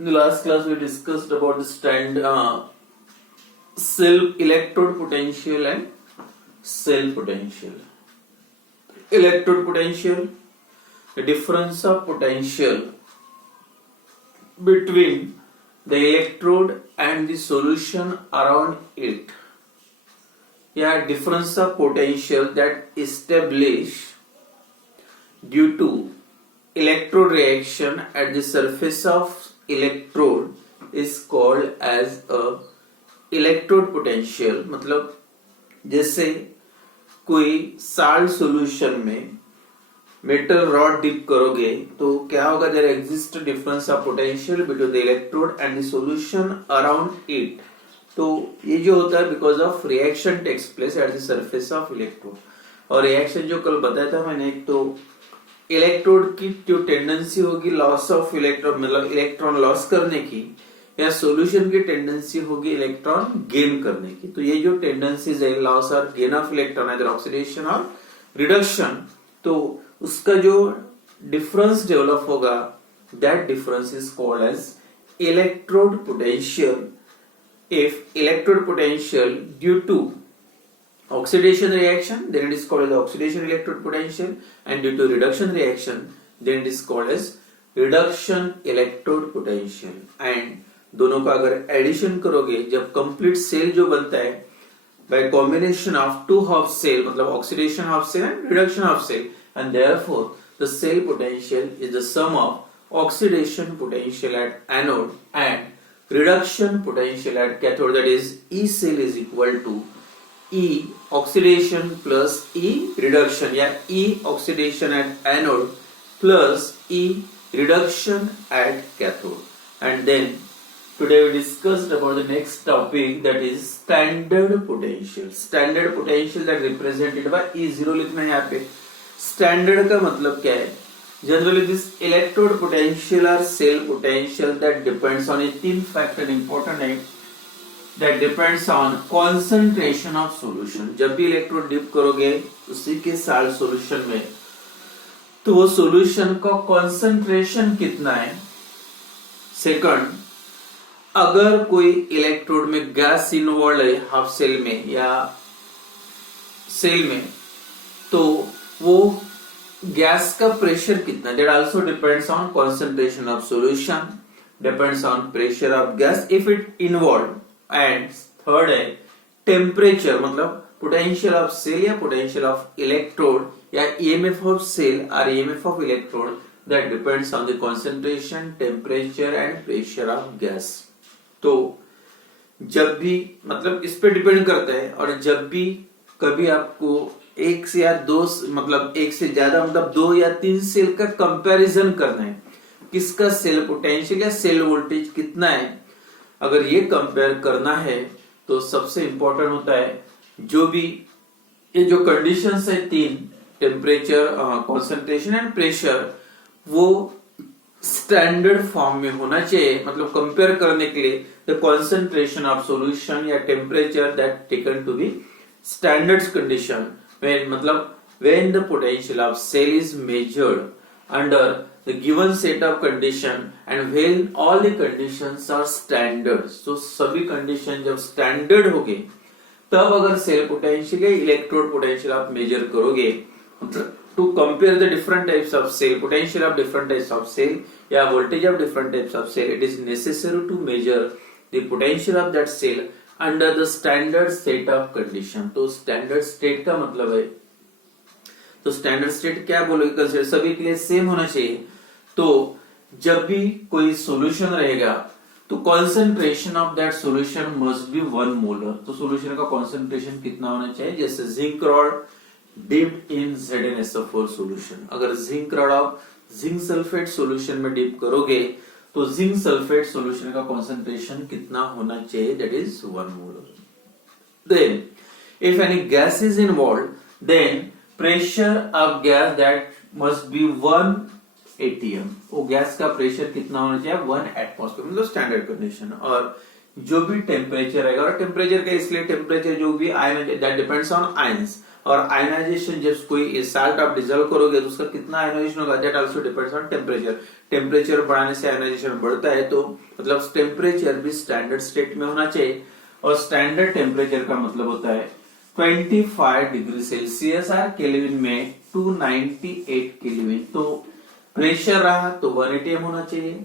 In the last class, we discussed about the cell electrode potential and cell potential. Electrode potential, the difference of potential between the electrode and the solution around it. Yeah, difference of potential that establish due to electrode reaction at the surface of electrode is called as a electrode potential. मतलब जैसे कोई salt solution में metal rod dip करोगे तो क्या होगा, there exist difference of potential between the electrode and the solution around it. तो ये जो होता है because of reaction takes place at the surface of electrode. और रिएक्शन जो कल बताया था मैंने, एक तो इलेक्ट्रोड की जो टेंडेंसी होगी लॉस ऑफ इलेक्ट्रॉन, मतलब इलेक्ट्रॉन लॉस करने की, या सॉल्यूशन की टेंडेंसी होगी इलेक्ट्रॉन गेन करने की. तो ये जो टेंडेंसीज है लॉस और गेन ऑफ इलेक्ट्रॉन, इधर ऑक्सीडेशन और रिडक्शन, तो उसका जो डिफरेंस डेवलप होगा, that difference is called as electrode potential. If electrode potential due to oxidation reaction, then it is called as oxidation electrode potential, and due to reduction reaction, then it is called as reduction electrode potential. and दोनों का अगर addition करोगे, जब complete cell जो बनता है by combination of two half cell, मतलब oxidation half cell and reduction half cell, and therefore the cell potential is the sum of oxidation potential at anode and reduction potential at cathode. That is E cell is equal to E oxidation plus E reduction, या E oxidation at anode plus E reduction at cathode. And then today we discussed about the next topic, that is standard potential. Standard potential that represented by E0 लिखना है यहाँ पे. Standard का मतलब क्या है? Generally this electrode potential or cell potential that depends on a तीन factor important है, that depends on concentration of solution. जब भी इलेक्ट्रोड डिप करोगे उसी के साथ सॉल्यूशन में, तो वो सॉल्यूशन का कंसंट्रेशन कितना है. सेकंड, अगर कोई इलेक्ट्रोड में गैस इन्वॉल्व है हाफ सेल में या सेल में, तो वो गैस का प्रेशर कितना, that also depends on concentration of solution, depends on pressure of gas if it involve. And third है टेम्परेचर, मतलब पोटेंशियल ऑफ सेल या पोटेंशियल ऑफ इलेक्ट्रोड या ईएमएफ ऑफ सेल और EMF of electrode, that depends on the concentration, temperature and pressure of gas. तो जब भी, मतलब इस पे डिपेंड करता है. और जब भी कभी आपको एक से या दो, मतलब एक से ज्यादा, मतलब दो या तीन सेल का कंपैरिजन करना है, किसका सेल पोटेंशियल या सेल वोल्टेज कितना है, अगर ये कंपेयर करना है तो सबसे इंपॉर्टेंट होता है जो भी ये जो कंडीशंस है तीन, टेम्परेचर, कंसंट्रेशन एंड प्रेशर, वो स्टैंडर्ड फॉर्म में होना चाहिए. मतलब कंपेयर करने के लिए द कंसंट्रेशन ऑफ सॉल्यूशन या temperature that taken to be standard condition when, मतलब when the potential of cell is measured under the given set of condition and when all the conditions are standard. So सभी condition जब standard हो गए, तब अगर cell potential या electrode potential आप measure करोगे, to compare the different types of cell, potential of different types of cell या voltage of different types of cell, it is necessary to measure the potential of that cell under the standard set of condition. तो standard state का मतलब है, तो standard state क्या बोलोगे, consider सभी के लिए सेम होना चाहिए. तो जब भी कोई सॉल्यूशन रहेगा तो concentration of that solution must be 1 molar. तो सॉल्यूशन का कंसंट्रेशन कितना होना चाहिए, जैसे zinc rod dipped in ZnSO4 solution, अगर जिंक रॉड आप जिंक सल्फेट सॉल्यूशन में डिप करोगे तो जिंक सल्फेट सॉल्यूशन का कंसंट्रेशन कितना होना चाहिए, that is 1 molar. Then if any gas is involve, then pressure of gas that must be 1 atm. वो गैस का प्रेशर कितना होना चाहिए, 1 एटमॉस्फेयर, मतलब स्टैंडर्ड कंडीशन. और जो भी टेम्परेचर रहेगा, और टेम्परेचर का इसलिए टेम्परेचर जो भी ion that depends on ions, और आयनाइजेशन जब कोई साल्ट आप डिजोल्व करोगे तो उसका कितना आयनाइजेशन होगा, that also depends on temperature. Temperature बढ़ाने से आयनाइजेशन बढ़ता है, तो मतलब टेम्परेचर भी स्टैंडर्ड स्टेट में होना चाहिए। और स्टैंडर्ड टेम्परेचर का मतलब होता है 25 डिग्री सेल्सियस और केल्विन में 298 केल्विन। तो प्रेशर रहा तो 1 atm होना चाहिए,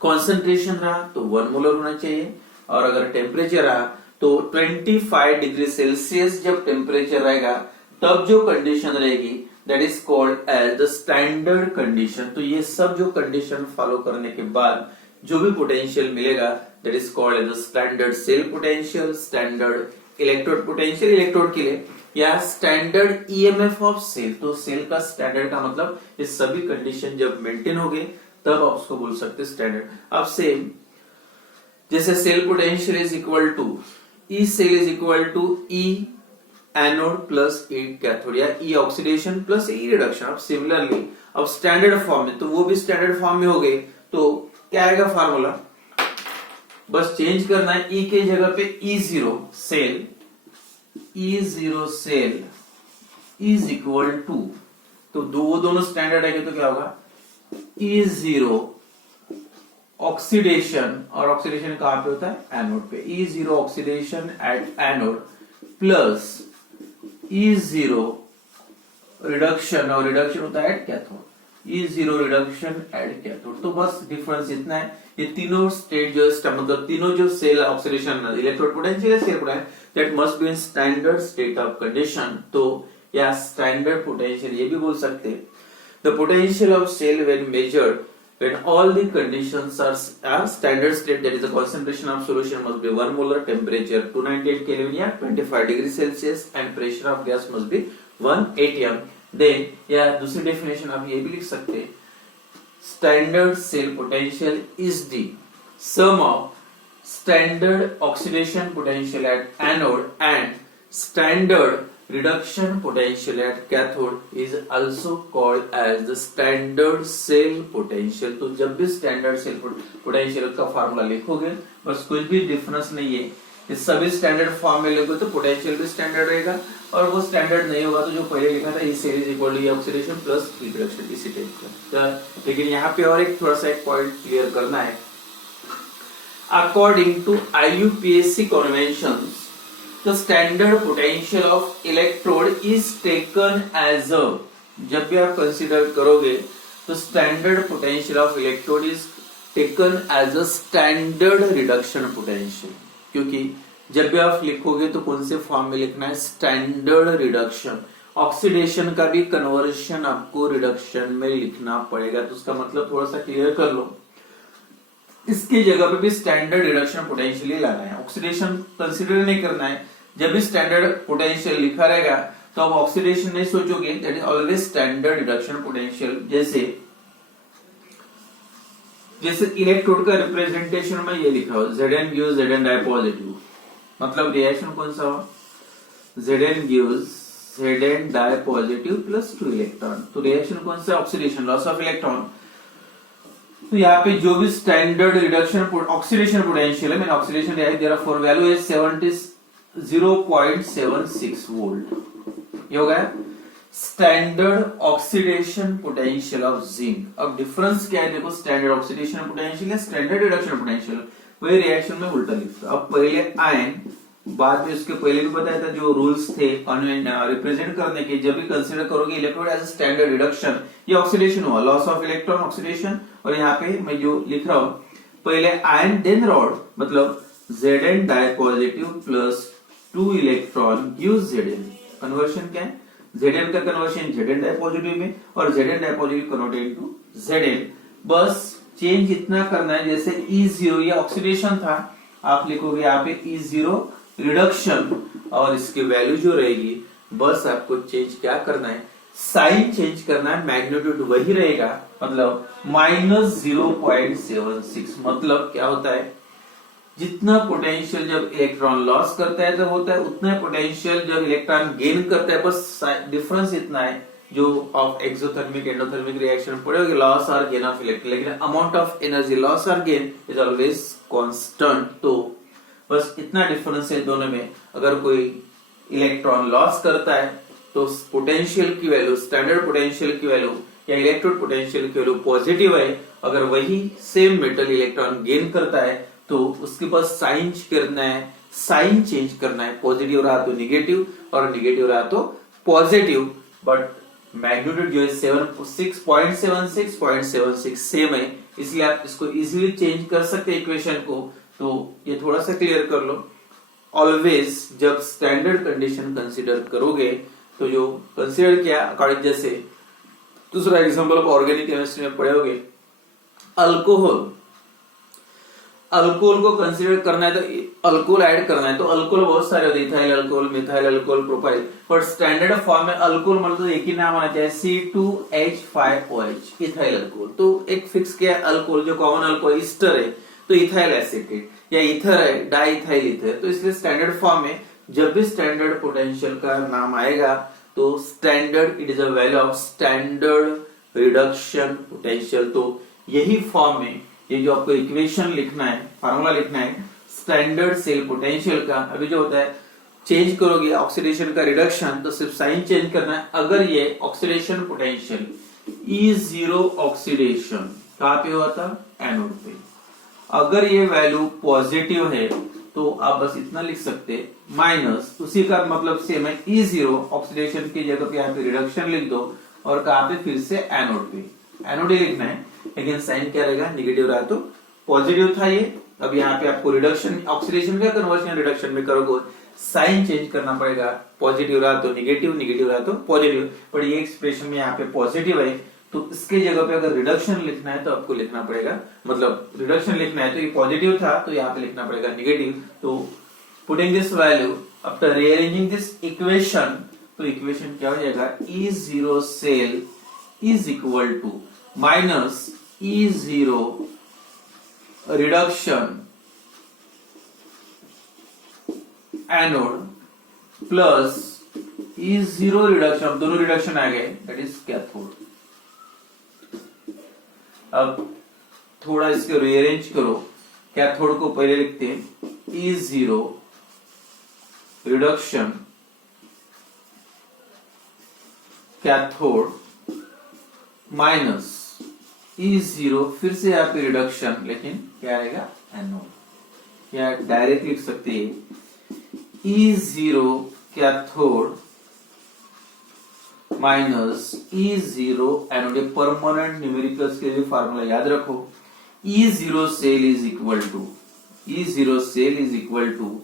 कॉन्सेंट्रेशन रहा तो 1 मोलर होना चाहिए, और अगर टेम्परेचर रहा तो 25 डिग्री सेल्सियस जब टेम्परेचर रहेगा तब जो कंडीशन रहेगी that is called as the standard condition. तो ये सब जो कंडीशन फॉलो करने के बाद जो भी पोटेंशियल मिलेगा that is called as the standard cell potential, standard electrode potential electrode के लिए, या स्टैंडर्ड ईएमएफ ऑफ सेल। तो सेल का स्टैंडर्ड का मतलब ये सभी कंडीशन जब मेंटेन हो गए तब आप उसको बोल सकते स्टैंडर्ड। अब सेम जैसे cell potential is equal to E cell is equal to E anode plus E cathode, या E oxidation plus E reduction. अब सिमिलरली अब स्टैंडर्ड फॉर्म में, तो वो भी स्टैंडर्ड फॉर्म में हो गए, तो क्या आएगा फार्मूला, बस चेंज करना है, ई के जगह पे E0 cell, E0 cell is equal to, तो वो दोनों स्टैंडर्ड है तो क्या होगा E0 ऑक्सीडेशन, और ऑक्सीडेशन कहां पे होता है एनोड पे, E0 oxidation at anode plus E0 reduction, और रिडक्शन होता है at cathode, E0 reduction at cathode. तो बस डिफरेंस इतना है, ये तीनों स्टेट जो मतलब तीनों जो cell oxidation electrode potential cell potential that must be in standard state of condition. तो या स्टैंडर्ड पोटेंशियल ये भी बोल सकते, the potential of cell when measured when all the conditions are standard state, that is the concentration of solution must be 1 molar, temperature 298 Kelvin या 25 degree Celsius, and pressure of gas must be 1 atm। then या दूसरी definition आप ये भी लिख सकते हैं, standard cell potential is the sum of standard oxidation potential at anode and standard reduction potential at cathode is also called as the standard cell potential। तो जब भी standard cell potential का फार्मूला लिखोगे बस कुछ भी डिफरेंस नहीं है, ये सभी स्टैंडर्ड फॉर्म में लिखोगे तो पोटेंशियल भी स्टैंडर्ड रहेगा, और वो स्टैंडर्ड नहीं होगा तो जो पहले लिखा था E cell is equal to oxidation plus हीट रिडक्शन, इसी टाइप का। लेकिन यहाँ पे और एक थोड़ा सा एक पॉइंट क्लियर करना है, according to IUPAC conventions the standard potential of electrode is taken as a, जब भी आप कंसीडर करोगे तो standard potential of electrode is taken as a standard reduction potential, क्योंकि जब भी आप लिखोगे तो कौन से फॉर्म में लिखना है स्टैंडर्ड रिडक्शन। ऑक्सीडेशन का भी कन्वर्शन आपको रिडक्शन में लिखना पड़ेगा, तो उसका मतलब थोड़ा सा क्लियर कर लो, इसकी जगह पे भी स्टैंडर्ड रिडक्शन पोटेंशियल ही लाना है, ऑक्सीडेशन कंसीडर नहीं करना है। जब भी स्टैंडर्ड पोटेंशियल लिखा रहेगा तो आप ऑक्सीडेशन नहीं सोचोगे, that is always standard reduction potential. जैसे इलेक्ट्रोड का रिप्रेजेंटेशन में ये लिखा हो Zn gives Zn डाइपॉजिटिव, मतलब रिएक्शन कौन सा हो, Zn gives Zn dipositive plus 2 electron, तो रिएक्शन कौन सा, ऑक्सीडेशन, लॉस ऑफ इलेक्ट्रॉन। तो यहाँ पे जो भी स्टैंडर्ड रिडक्शन ऑक्सीडेशन पोटेंशियल है, मैंने oxidation therefore value is 0.76 volt, ये हो गया standard oxidation potential of zinc. अब डिफरेंस क्या है देखो, स्टैंडर्ड ऑक्सीडेशन पोटेंशियल है, स्टैंडर्ड रिडक्शन पोटेंशियल, वही रिएक्शन में उल्टा लिखता। अब पहले आयन, बाद में उसके पहले भी बताया था जो रूल्स थे रिप्रेजेंट करने के, जब भी कंसीडर करोगे इलेक्ट्रोड एज स्टैंडर्ड रिडक्शन, ये ऑक्सीडेशन हुआ, लॉस ऑफ इलेक्ट्रॉन ऑक्सीडेशन, और यहाँ पे मैं जो लिख रहा हूं पहले आयन देन रॉड, मतलब Zn dipositive plus 2 electron gives Zn। Conversion क्या है, Zn का कन्वर्शन Zn डाइपॉजिटिव में, और Zn डाइपॉजिटिव कन्वर्टेड इनटू Zn। बस चेंज इतना करना है, जैसे E0 ये ऑक्सीडेशन था, आप लिखोगे यहाँ पे E0 रिडक्शन, और इसकी वैल्यू जो रहेगी बस आपको चेंज क्या करना है, साइन चेंज करना है, मैग्नीट्यूड वही रहेगा, मतलब -0.76। मतलब क्या होता है, जितना पोटेंशियल जब इलेक्ट्रॉन लॉस करता है तब होता है, उतना पोटेंशियल जब इलेक्ट्रॉन गेन करता है, बस डिफरेंस इतना है जो ऑफ एक्सोथर्मिक एंडोथर्मिक रिएक्शन पड़ेगा, लॉस और गेन ऑफ इलेक्ट्रॉन, लेकिन अमाउंट ऑफ एनर्जी लॉस और गेन इज ऑलवेज कांस्टेंट। तो बस इतना डिफरेंस है दोनों में। अगर कोई इलेक्ट्रॉन लॉस करता है तो पोटेंशियल की वैल्यू, स्टैंडर्ड पोटेंशियल की वैल्यू या इलेक्ट्रोड पोटेंशियल की वैल्यू पॉजिटिव है। अगर वही सेम मेटल इलेक्ट्रॉन गेन करता है तो उसके पास साइन करना है, साइन चेंज करना है, पॉजिटिव रहा तो निगेटिव और निगेटिव रहा तो पॉजिटिव। बट मैग्नीट्यूड जो है 6.76 सेम है, इसलिए आप इसको इजीली चेंज कर सकते हैं इक्वेशन को। तो ये थोड़ा सा क्लियर कर लो। ऑलवेज जब स्टैंडर्ड कंडीशन कंसीडर करोगे तो जो कंसीडर किया अकॉर्डिंग, जैसे दूसरा एग्जांपल आप ऑर्गेनिक केमिस्ट्री में पढ़े होगे, अल्कोहल, अल्कोहल को कंसीडर करना है तो अल्कोहल ऐड करना है तो अल्कोहल बहुत सारे होते हैं, ethyl alcohol, methyl alcohol, propyl. पर स्टैंडर्ड फॉर्म में अल्कोहल मतलब तो एक ही नाम आना चाहिए, C2H5OH, इथाइल अल्कोहल। तो एक फिक्स किया अल्कोहल, जो कॉमन अल्कोहल ईस्टर है तो इथाइल एसिटेट, या ईथर है डाइथाइल ईथर। तो इसलिए स्टैंडर्ड फॉर्म में जब भी स्टैंडर्ड पोटेंशियल का नाम आएगा तो standard, it is a value of standard reduction potential. तो यही फॉर्म में ये जो आपको इक्वेशन लिखना है, फार्मूला लिखना है स्टैंडर्ड सेल पोटेंशियल का। अभी जो होता है चेंज करोगे ऑक्सीडेशन का रिडक्शन तो सिर्फ साइन चेंज करना है। अगर ये ऑक्सीडेशन पोटेंशियल E0 ऑक्सीडेशन कहां पे हुआ था, एनोड पे, अगर ये वैल्यू पॉजिटिव है तो आप बस इतना लिख सकते माइनस, उसी का मतलब सेम है, E0 ऑक्सीडेशन की जगह पे यहाँ पे रिडक्शन लिख दो और कहां पे फिर से एनोड पे, एनोड ही लिखना है, लेकिन साइन क्या रहेगा, निगेटिव रहा तो पॉजिटिव था ये। अब यहाँ पे आपको रिडक्शन, ऑक्सीडेशन का कन्वर्शन रिडक्शन में करोगे, साइन चेंज करना पड़ेगा, पॉजिटिव रहा तो निगेटिव, निगेटिव रहा तो पॉजिटिव। पर ये एक्सप्रेशन में यहाँ पे पॉजिटिव है तो इसके जगह पे अगर रिडक्शन लिखना है तो आपको लिखना पड़ेगा, मतलब रिडक्शन लिखना है तो ये पॉजिटिव था तो यहाँ पे लिखना पड़ेगा निगेटिव। तो putting this value after rearranging this equation, तो इक्वेशन क्या हो जाएगा, E0 cell is equal to minus E0 reduction anode plus E0 reduction, अब दोनों रिडक्शन आ गए, दैट इज कैथोड। अब थोड़ा इसको रीअरेंज करो, कैथोड को पहले लिखते हैं E0 reduction cathode minus E0 फिर से यहाँ पे रिडक्शन, लेकिन क्या आएगा, एनोड। या डायरेक्ट लिख सकते हैं E0 cathode minus E0 anode. Permanent numericals के लिए फार्मूला याद रखो, E0 cell is equal to, E0 cell is equal to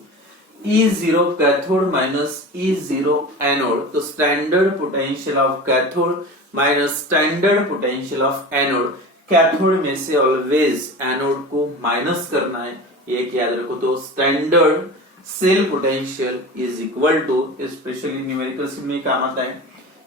E0 cathode minus E0 anode. तो standard potential of cathode minus standard potential of anode, cathode में से always anode को minus करना है, ये याद रखो। तो standard cell potential is equal to, specially numericals में काम आता है,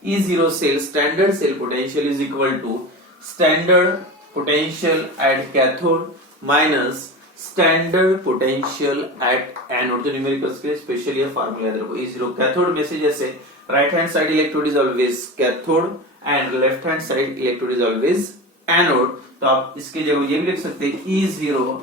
E0 cell standard cell potential is equal to standard potential at cathode minus standard potential at anode. तो न्यूमेरिकल्स के स्पेशली ये फार्मूला याद रखो। E0 कैथोड में से जैसे right hand side electrode is always cathode and left hand side electrode is always anode. तो आप इसके जगह ये भी लिख सकते हैं E0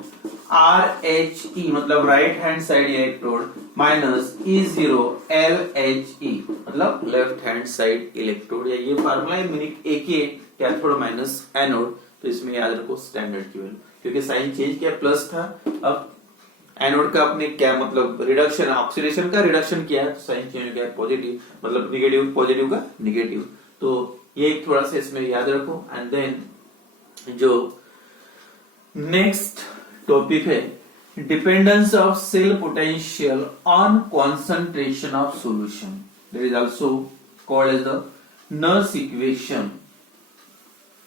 RHE मतलब right hand side electrode minus E0 LHE मतलब लेफ्ट हैंड साइड इलेक्ट्रोड। या ये फार्मूला है, मीनिंग एक ही है, कैथोड माइनस एनोड। तो इसमें याद रखो स्टैंडर्ड की वैल्यू, क्योंकि साइन चेंज किया, प्लस था, अब एनोड का अपने क्या मतलब रिडक्शन, ऑक्सीडेशन का रिडक्शन किया है, साइन चेंज किया पॉजिटिव, मतलब निगेटिव, पॉजिटिव का निगेटिव। तो ये थोड़ा सा इसमें याद रखो। एंड देन जो नेक्स्ट टॉपिक है, dependence of cell potential on concentration of solution, that is also called as the Nernst equation.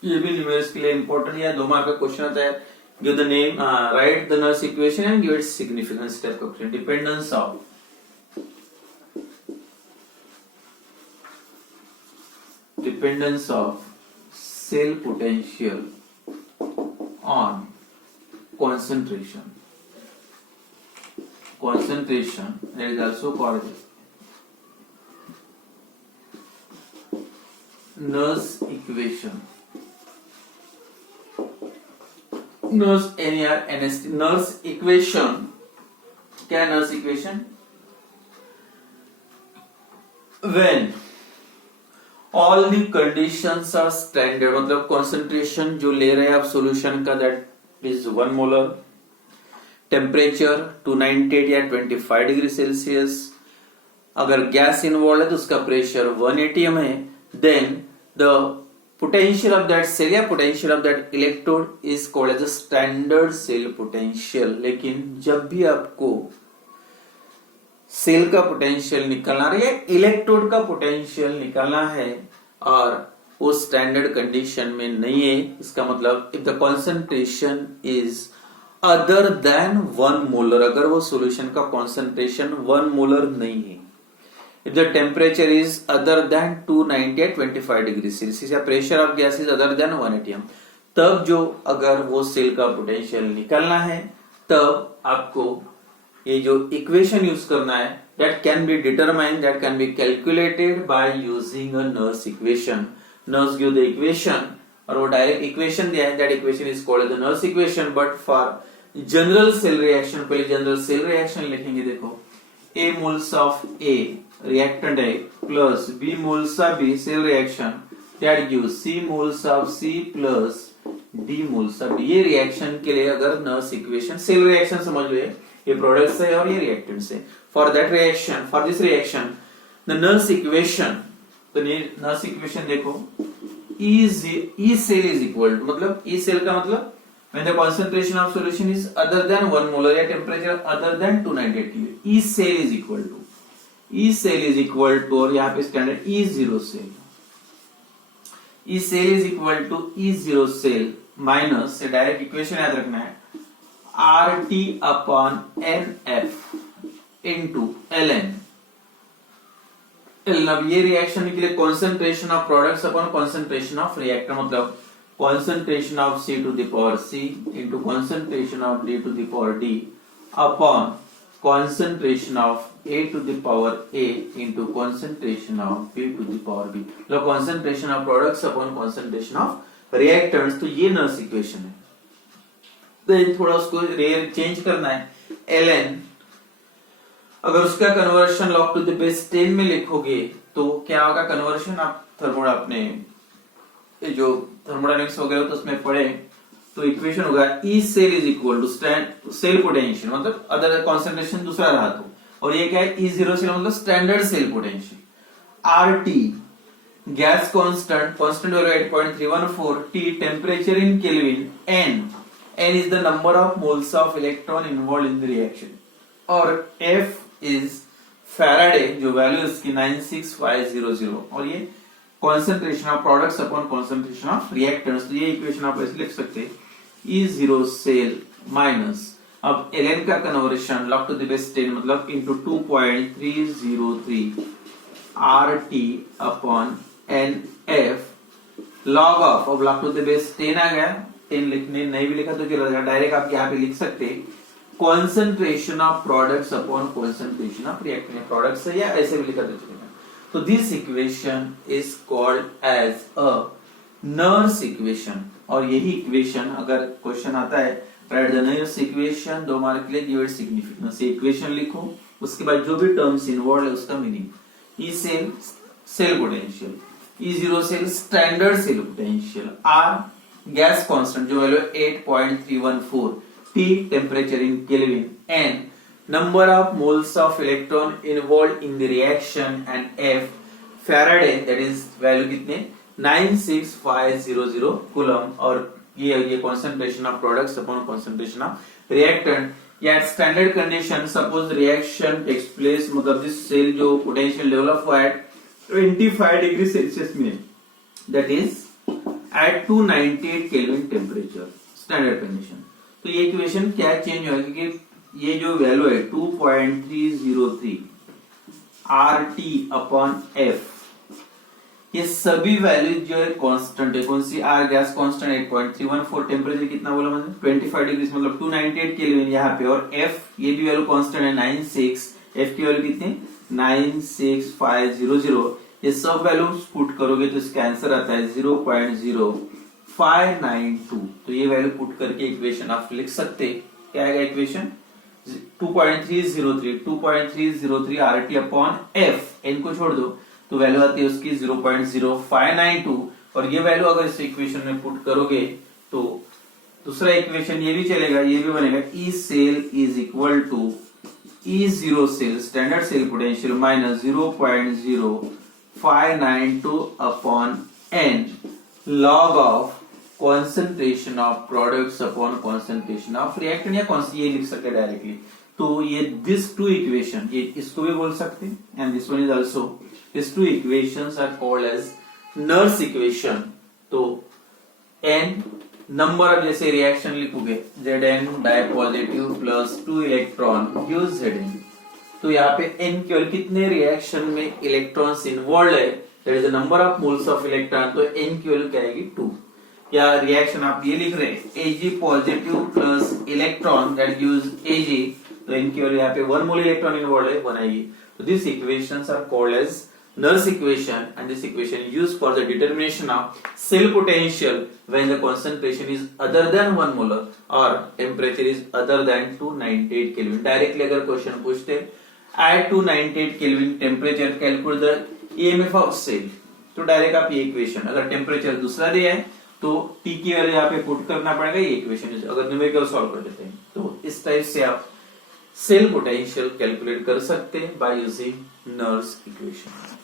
ये भी न्यूमेरिकल्स के लिए इंपॉर्टेंट है, 2 मार्क का क्वेश्चन आता है, give the name, write the Nernst equation and give its significance type का question. Dependence of cell potential on concentration, that is also called Nernst equation, Nernst NER-NST, Nernst equation क्या है, Nernst equation when all the conditions are standard, मतलब concentration जो ले रहे हैं आप solution का that is 1 molar, temperature 298 या 25 डिग्री सेल्सियस, अगर गैस इन्वॉल्व है तो उसका प्रेशर 1 atm है, then the potential of that cell या potential of that electrode is called as a standard cell potential। लेकिन जब भी आपको सेल का पोटेंशियल निकालना है या इलेक्ट्रोड का पोटेंशियल निकालना है और वो स्टैंडर्ड कंडीशन में नहीं है, इसका मतलब if the concentration is other than 1 molar, अगर वो सॉल्यूशन का कॉन्सेंट्रेशन 1 मोलर नहीं है, if the temperature is other than 290 at 25 degree Celsius या pressure of gas is other than 1 atm, तब जो अगर वो सेल का पोटेंशियल निकालना है तब आपको ये जो इक्वेशन यूज करना है that can be determined, that can be calculated by using a Nernst equation। Nernst give the equation और वो डायरेक्ट इक्वेशन दिया है, that equation is called the Nernst equation। but for general cell reaction, पहले general cell reaction लिखेंगे। देखो A moles of A reactant A plus B moles of B cell reaction that gives C moles of C plus D moles of D। ये reaction के लिए अगर Nernst equation, cell reaction समझ लो, ये product से और ये रिएक्टेंट से, for that reaction, for this reaction the Nernst equation, तो ये नर्स इक्वेशन देखो E cell is equal to, मतलब E cell का मतलब when the concentration of solution is other than 1 molar या temperature other than 298 Kelvin, E cell is equal to और यहाँ पे standard E0 cell, E cell is equal to E0 cell minus से direct equation याद रखना है RT upon NF into LN। अब ये रिएक्शन के लिए concentration of products upon concentration of reactor, मतलब concentration of C to the power C into concentration of D to the power D upon concentration of A to the power A into concentration of B to the power B, मतलब concentration of products upon concentration of reactants। तो ये Nernst equation है। तो थोड़ा उसको change करना है, ln अगर उसका conversion log to the base 10 में लिखोगे तो क्या होगा कन्वर्शन, आप थर्मोडा अपने जो थर्मोडायनेमिक्स वगैरह तो उसमें पढ़े, तो इक्वेशन होगा E cell is equal to cell potential, मतलब अदर कॉन्सेंट्रेशन दूसरा रहा तो, और ये क्या है E0 सेल मतलब standard cell potential, RT gas constant value 8.314, T temperature in kelvin, N is the number of moles of electron involve in the reaction, और F इज फैराडे जो वैल्यू इसकी 96500, और ये concentration of products upon concentration of reactants। तो ये equation आप ऐसे लिख सकते हैं E0 cell माइनस, अब ln का conversion log to the base 10 मतलब into 2.303 RT upon NF log of, अब log to the base 10 आ गया, 10 लिखने नहीं भी लिखा तो चलेगा, डायरेक्ट आप यहाँ पे लिख सकते हैं concentration of products upon concentration of reactant, products है या ऐसे भी लिखा तो चलेगा। तो this equation is called as a Nernst equation, और यही इक्वेशन अगर क्वेश्चन आता है write the Nernst equation 2 mark के लिए गिव इट सिग्निफिकेंस, ये इक्वेशन लिखो, उसके बाद जो भी टर्म्स इन्वॉल्व है उसका meaning, E cell cell potential, E0 cell standard cell potential, R gas constant जो value 8.314, T temperature in kelvin, N number of moles of electron involved in the reaction, and F Faraday that is value कितने 96500 coulomb, और ये concentration of products upon concentration of reactant, या standard condition suppose reaction takes place, मतलब this cell जो potential develop हुआ है 25 degree Celsius में, that is at 298 Kelvin temperature standard condition। तो ये इक्वेशन क्या चेंज होगा, क्योंकि ये जो वैल्यू है 2.303 RT अपॉन F, ये सभी वैल्यू जो है कांस्टेंट है, कौन सी R गैस कांस्टेंट 8.314, टेम्परेचर कितना बोला मैंने 25 डिग्री मतलब 298 केल्विन यहाँ पे, और F ये भी वैल्यू कांस्टेंट है 96, F की वैल्यू कितनी 96500, ये सब वैल्यूज पुट करोगे तो इसका आंसर आता है 0.0592। तो ये वैल्यू पुट करके इक्वेशन आप लिख सकते, क्या आएगा equation 2.303 RT upon F, N को छोड़ दो, तो वैल्यू आती है उसकी 0.0592 और ये वैल्यू अगर इस इक्वेशन में पुट करोगे तो दूसरा इक्वेशन ये भी चलेगा, ये भी बनेगा E cell is equal to E zero cell standard cell potential minus 0.0592 upon n log of concentration of products upon concentration of reactant, या ये लिख सकते डायरेक्टली। तो ये दिस टू इक्वेशन, ये इसको भी बोल सकते हैं and this one is also, this two equations are called as Nernst equation. तो एन नंबर ऑफ, जैसे रिएक्शन लिखोगे Zn di positive plus 2 electron gives Zn, तो यहाँ पे n केवल कितने रिएक्शन में इलेक्ट्रॉन्स इन्वॉल्व है, that is the number of moles of electron, तो n केवल क्या आएगी 2। या रिएक्शन आप ये लिख रहे हैं Ag positive plus electron that gives Ag, तो n केवल यहाँ पे 1 मोल इलेक्ट्रॉन इन्वॉल्व है, 1 आएगी। तो this equations are called as Nernst equation, and this equation is used for the determination of cell potential when the concentration is other than 1 molar or temperature is other than 298 Kelvin. Directly अगर question पूछते at 298 Kelvin temperature calculate the EMF of cell, तो direct आप ये equation, अगर temperature दूसरा दिया है तो T की वैल्यू यहाँ पे पुट करना पड़ेगा, ये इक्वेशन अगर न्यूमेरिकल सॉल्व कर देते हैं तो इस टाइप से आप सेल पोटेंशियल कैलकुलेट कर सकते हैं बाय यूजिंग नर्स इक्वेशन।